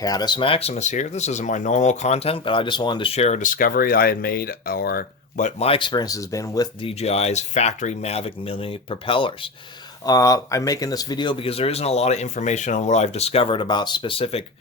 Catus Maximus here. This isn't my normal content, but I just wanted to share a discovery I had made, or what my experience has been with DJI's factory Mavic Mini propellers. I'm making this video because there isn't a lot of information on what I've discovered about specific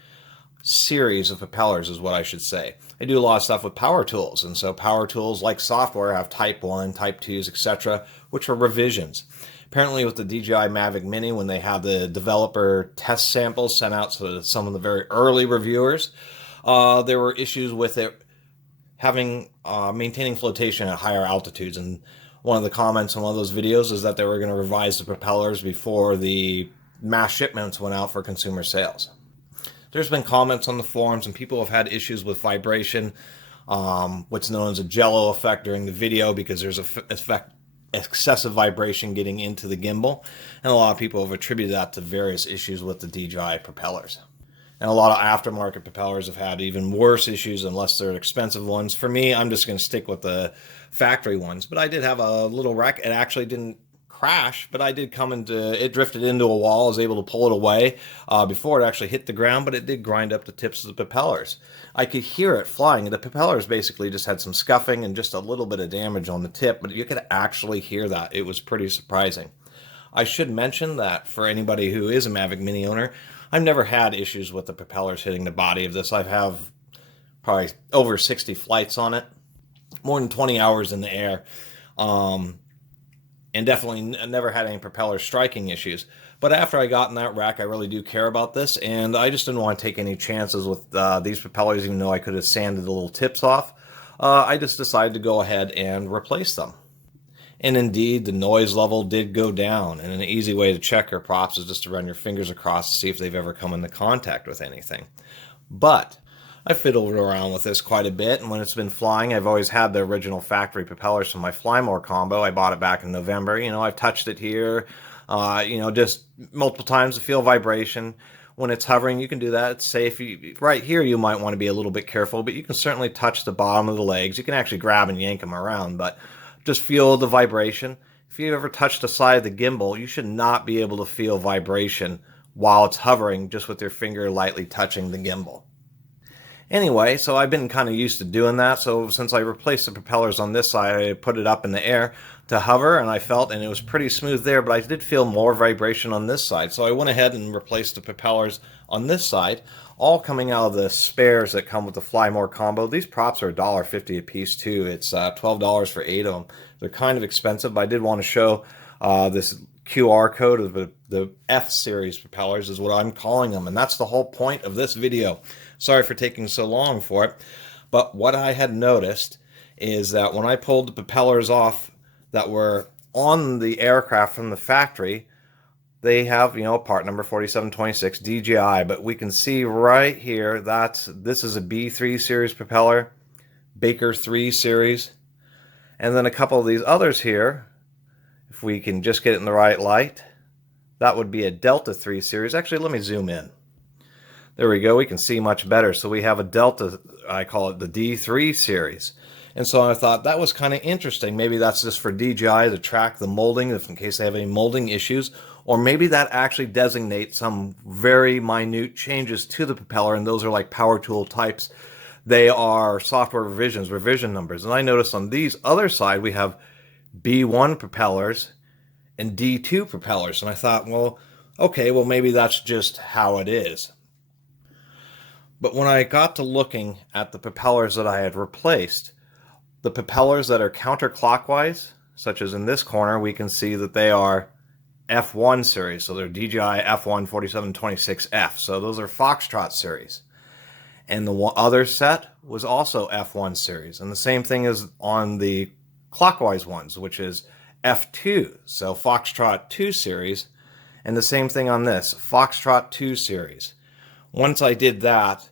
series of propellers, is what I should say. I do a lot of stuff with power tools, and so power tools like software have Type 1, Type 2s, etc., which are revisions. Apparently with the DJI Mavic Mini, when they have the developer test samples sent out to some of the very early reviewers, there were issues with it having maintaining flotation at higher altitudes. And one of the comments on one of those videos is that they were going to revise the propellers before the mass shipments went out for consumer sales. There's been comments on the forums, and people have had issues with vibration, what's known as a Jello effect during the video, because there's excessive vibration getting into the gimbal, and a lot of people have attributed that to various issues with the DJI propellers. And a lot of aftermarket propellers have had even worse issues, unless they're expensive ones. For me, I'm just going to stick with the factory ones. But I did have a little wreck. It actually didn't crash, but I did come into it, drifted into a wall. I was able to pull it away before it actually hit the ground, but it did grind up the tips of the propellers. I could hear it flying. The propellers basically just had some scuffing and just a little bit of damage on the tip, but you could actually hear that. It was pretty surprising. I should mention that for anybody who is a Mavic Mini owner, I've never had issues with the propellers hitting the body of this. I have probably over 60 flights on it, more than 20 hours in the air. And definitely never had any propeller striking issues. But after I got in that wreck, I really do care about this, and I just didn't want to take any chances with these propellers, even though I could have sanded the little tips off. I just decided to go ahead and replace them. And indeed, the noise level did go down, and an easy way to check your props is just to run your fingers across to see if they've ever come into contact with anything. But I fiddled around with this quite a bit, and when it's been flying, I've always had the original factory propellers from my Fly More combo. I bought it back in November. You know, I've touched it here, just multiple times to feel vibration. When it's hovering, you can do that. It's safe. Right here, you might want to be a little bit careful, but you can certainly touch the bottom of the legs. You can actually grab and yank them around, but just feel the vibration. If you ever touch the side of the gimbal, you should not be able to feel vibration while it's hovering just with your finger lightly touching the gimbal. Anyway, so I've been kind of used to doing that, so since I replaced the propellers on this side, I put it up in the air to hover, and I felt, and it was pretty smooth there, but I did feel more vibration on this side, so I went ahead and replaced the propellers on this side, all coming out of the spares that come with the Fly More combo. These props are $1.50 a piece too. It's $12 for 8 of them. They're kind of expensive, but I did want to show this QR code of the F series propellers is what I'm calling them, and that's the whole point of this video. Sorry for taking so long for it, but what I had noticed is that when I pulled the propellers off that were on the aircraft from the factory, they have, part number 4726 DJI, but we can see right here this is a B3 series propeller, Baker 3 series, and then a couple of these others here. If we can just get it in the right light, that would be a Delta 3 series. Actually, let me zoom in. There we go. We can see much better. So we have a Delta, I call it the D3 series. And so I thought that was kind of interesting. Maybe that's just for DJI to track the molding, if in case they have any molding issues, or maybe that actually designates some very minute changes to the propeller, and those are like power tool types. They are software revisions, revision numbers. And I noticed on these other side, we have B1 propellers and D2 propellers. And I thought, well, okay, well, maybe that's just how it is. But when I got to looking at the propellers that I had replaced, the propellers that are counterclockwise, such as in this corner, we can see that they are F1 series. So they're DJI F1 4726F. So those are Foxtrot series. And the other set was also F1 series. And the same thing is on the clockwise ones, which is F2. So Foxtrot 2 series. And the same thing on this, Foxtrot 2 series. Once I did that,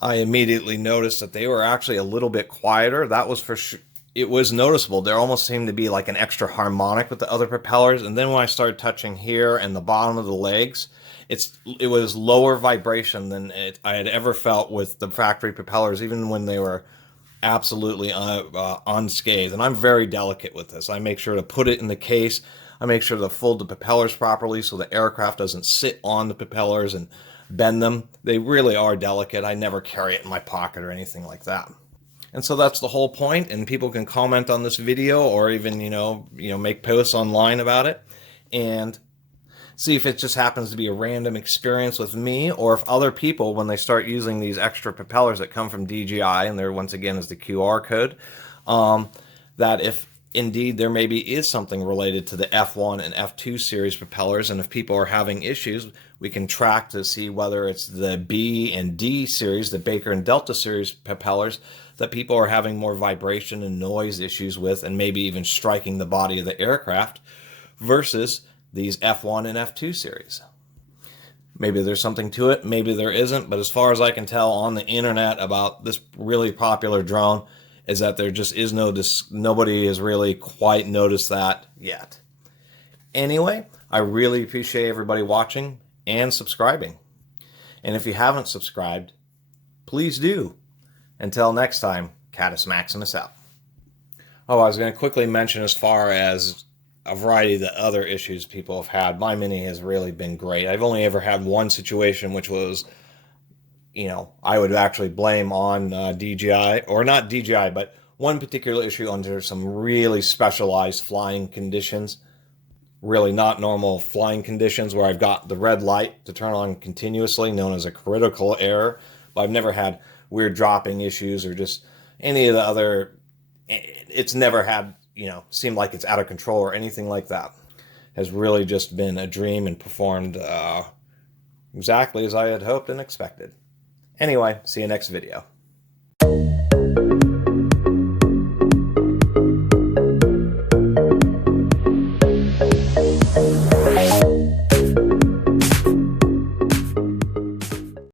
I immediately noticed that they were actually a little bit quieter. That was for sure. It was noticeable. There almost seemed to be like an extra harmonic with the other propellers. And then when I started touching here and the bottom of the legs, it was lower vibration than I had ever felt with the factory propellers, even when they were absolutely unscathed. And I'm very delicate with this. I make sure to put it in the case. I make sure to fold the propellers properly so the aircraft doesn't sit on the propellers and bend them. They really are delicate. I never carry it in my pocket or anything like that. And so that's the whole point, and people can comment on this video or even, make posts online about it and see if it just happens to be a random experience with me, or if other people, when they start using these extra propellers that come from DJI, and there once again is the QR code, that if indeed there maybe is something related to the F1 and F2 series propellers, and if people are having issues, we can track to see whether it's the B and D series, the Baker and Delta series propellers, that people are having more vibration and noise issues with, and maybe even striking the body of the aircraft, versus these F1 and F2 series. Maybe there's something to it, maybe there isn't, but as far as I can tell on the internet about this really popular drone is that there just is nobody has really quite noticed that yet. Anyway, I really appreciate everybody watching and subscribing. And if you haven't subscribed, please do. Until next time, Catus Maximus out. Oh, I was going to quickly mention, as far as a variety of the other issues people have had, my Mini has really been great. I've only ever had one situation, which was, I would actually blame on DJI, or not DJI, but one particular issue under some really specialized flying conditions, really not normal flying conditions, where I've got the red light to turn on continuously, known as a critical error. But I've never had weird dropping issues or just any of the other, it's never had, seemed like it's out of control or anything like that. Has really just been a dream and performed exactly as I had hoped and expected. Anyway, see you next video.